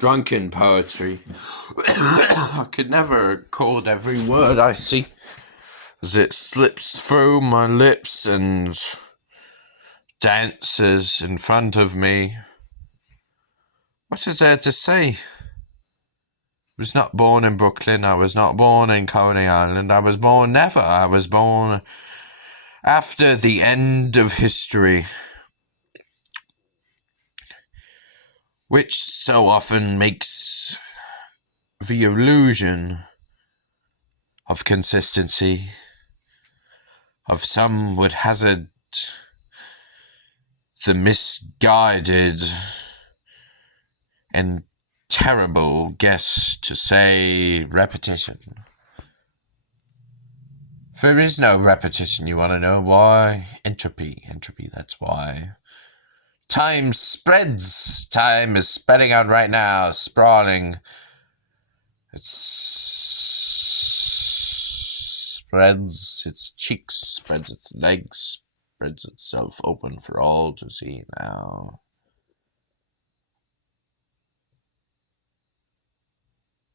drunken poetry. I could never quote every word I see as it slips through my lips and dances in front of me. What is there to say? I was not born in Brooklyn. I was not born in Coney Island. I was born never. I was born after the end of history, which so often makes the illusion of consistency, of some would hazard the misguided and terrible guess to say repetition. There is no repetition. You want to know why? Entropy, that's why. Time spreads. Time is spreading out right now, sprawling. It spreads its cheeks, spreads its legs, spreads itself open for all to see now.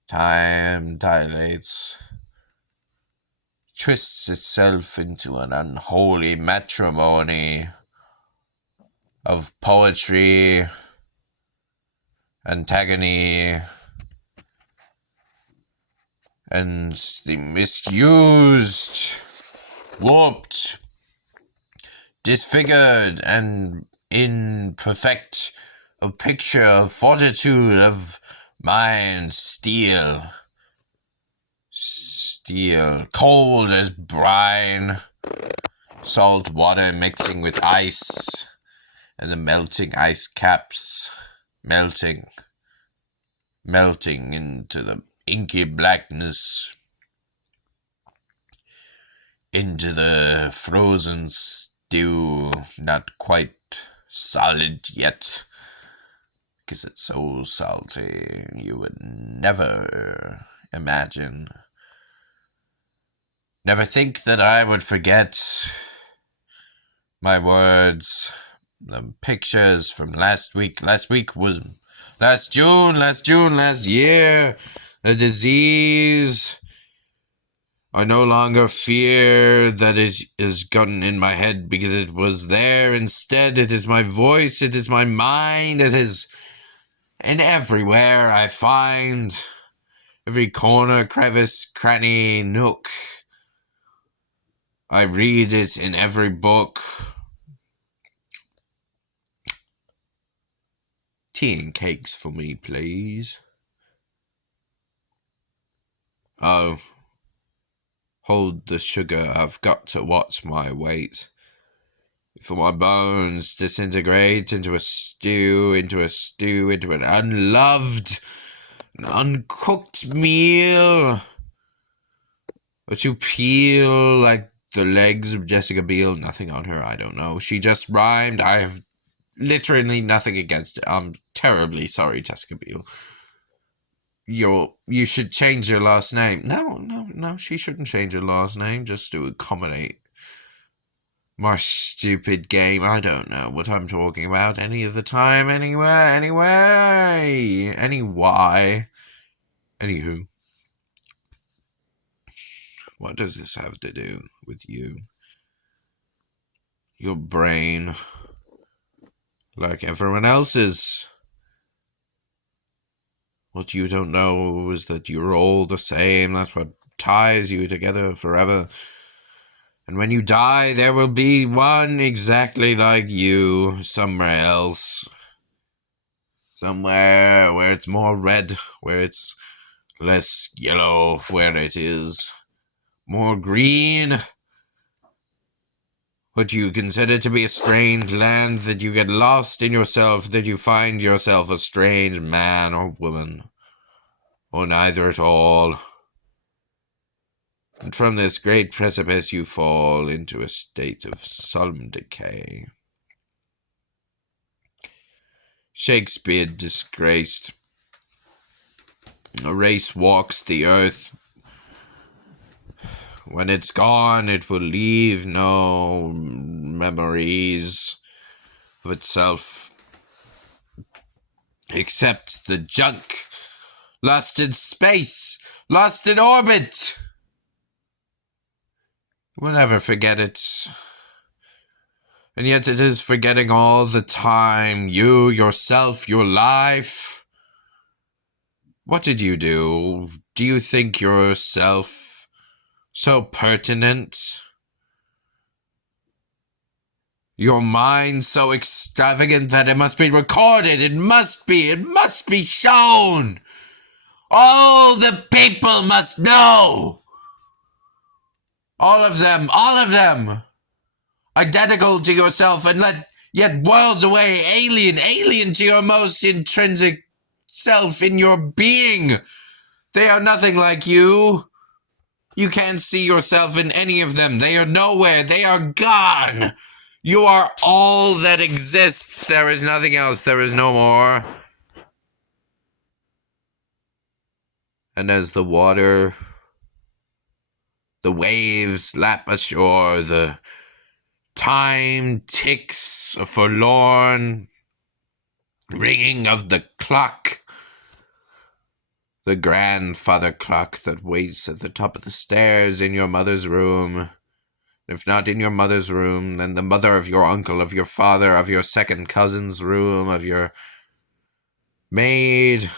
Time dilates, twists itself into an unholy matrimony of poetry, antagony, and the misused, warped, disfigured, and imperfect a picture of fortitude of mind, steel, cold as brine, salt water mixing with ice, and the melting ice caps melting into the inky blackness, into the frozen stew, not quite solid yet, because it's so salty you would never imagine. Never think that I would forget my words, the pictures from last week. Last week was last June, last year. The disease. I no longer fear that it is gotten in my head because it was there instead. It is my voice, it is my mind, it is in everywhere I find, every corner, crevice, cranny, nook. I read it in every book. Tea and cakes for me, please. Oh, hold the sugar, I've got to watch my weight. For my bones disintegrate into a stew, into an unloved, uncooked meal. But you peel like the legs of Jessica Biel. Nothing on her, I don't know. She just rhymed. I have literally nothing against it. I'm terribly sorry, Jessica Biel. You should change your last name. No, she shouldn't change her last name just to accommodate my stupid game. I don't know what I'm talking about any of the time anyway. Anywho. What does this have to do with you? Your brain, like everyone else's. What you don't know is that you're all the same. That's what ties you together forever. And when you die, there will be one exactly like you somewhere else. Somewhere where it's more red, where it's less yellow, where it is more green. What you consider to be a strange land, that you get lost in yourself, that you find yourself a strange man or woman, or neither at all. And from this great precipice you fall into a state of solemn decay. Shakespeare disgraced. A race walks the earth. When it's gone, it will leave no memories of itself except the junk lost in space, lost in orbit. We'll never forget it. And yet it is forgetting all the time. You, yourself, your life. What did you do? Do you think yourself so pertinent? Your mind so extravagant that it must be recorded. It must be shown. All the people must know. All of them. Identical to yourself and yet worlds away, alien to your most intrinsic self in your being. They are nothing like you. You can't see yourself in any of them. They are nowhere. They are gone. You are all that exists. There is nothing else. There is no more. And as the water, the waves lap ashore, the time ticks, a forlorn ringing of the clock. The grandfather clock that waits at the top of the stairs in your mother's room. If not in your mother's room, then the mother of your uncle, of your father, of your second cousin's room, of your maid,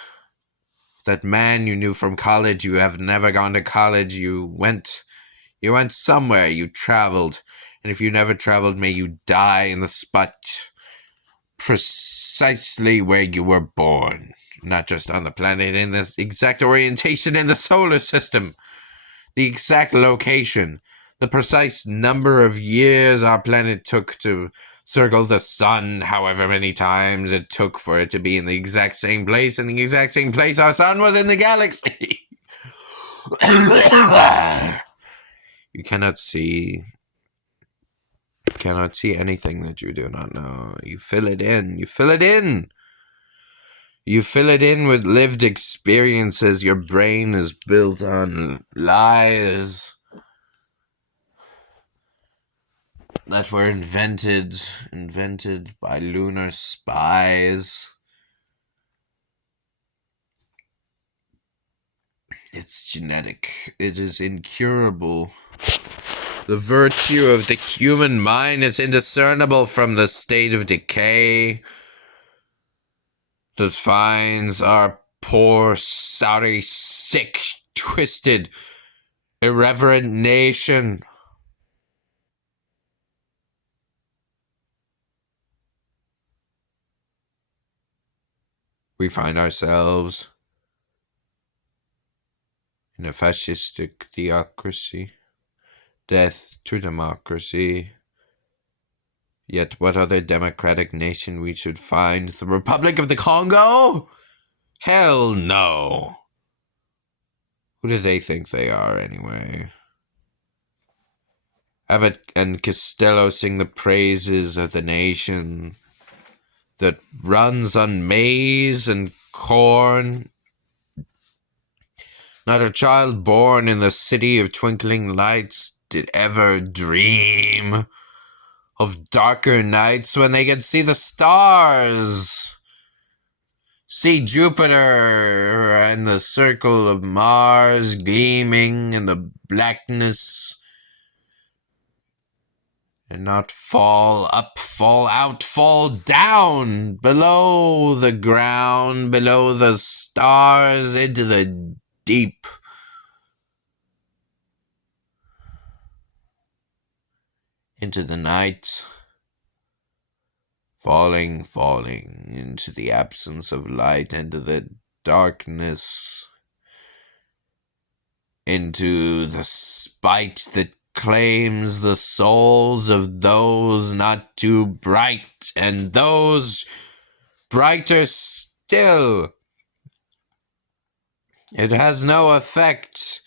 that man you knew from college. You have never gone to college. You went somewhere. You traveled. And if you never traveled, may you die in the spot precisely where you were born. Not just on the planet, in this exact orientation in the solar system. The exact location. The precise number of years our planet took to circle the sun, however many times it took for it to be in the exact same place, and the exact same place our sun was in the galaxy. You cannot see anything that you do not know. You fill it in. You fill it in with lived experiences. Your brain is built on lies that were invented by lunar spies. It's genetic. It is incurable. The virtue of the human mind is indiscernible from the state of decay that finds our poor, sorry, sick, twisted, irreverent nation. We find ourselves in a fascistic theocracy. Death to democracy. Yet what other democratic nation we should find? The Republic of the Congo? Hell no. Who do they think they are, anyway? Abbott and Costello sing the praises of the nation that runs on maize and corn. Not a child born in the city of twinkling lights did ever dream of darker nights when they could see the stars. See Jupiter and the circle of Mars gleaming in the blackness, and not fall up, fall out, fall down below the ground, below the stars, into the deep. Into the night. Falling into the absence of light, into the darkness, into the spite that claims the souls of those not too bright, and those brighter still. It has no effect.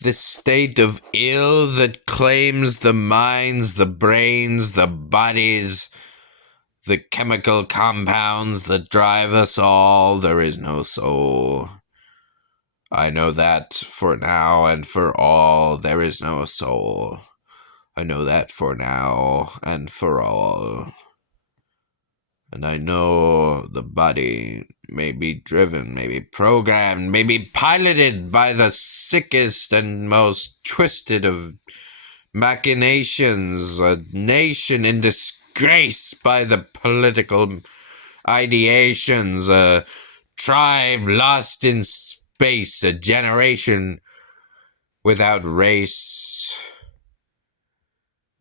This state of ill that claims the minds, the brains, the bodies, the chemical compounds that drive us all. There is no soul. I know that for now and for all. There is no soul. I know that for now and for all. And I know the body may be driven, may be programmed, may be piloted by the sickest and most twisted of machinations, a nation in disgrace by the political ideations, a tribe lost in space, a generation without race,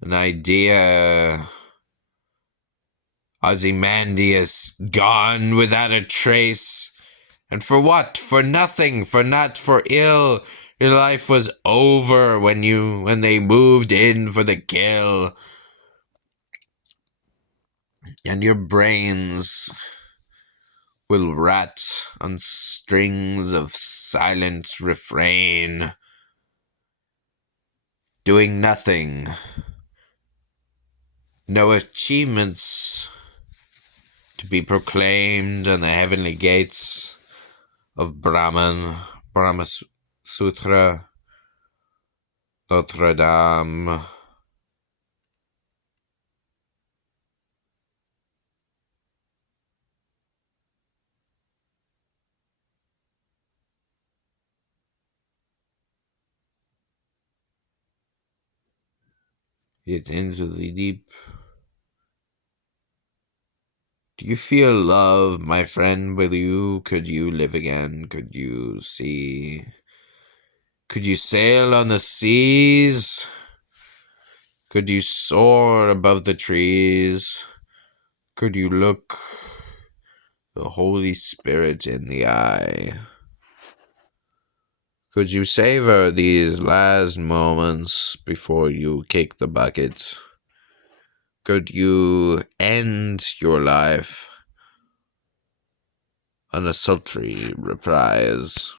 an idea Ozymandias gone without a trace. And for what? For nothing, for not, for ill. Your life was over when they moved in for the kill. And your brains will rat on strings of silent refrain, doing nothing. No achievements to be proclaimed on the heavenly gates of Brahman, Brahma Sutra, Notre Dame. Yet into the deep. Do you feel love, my friend, with you? Could you live again? Could you see? Could you sail on the seas? Could you soar above the trees? Could you look the Holy Spirit in the eye? Could you savor these last moments before you kick the bucket? Could you end your life on a sultry reprise?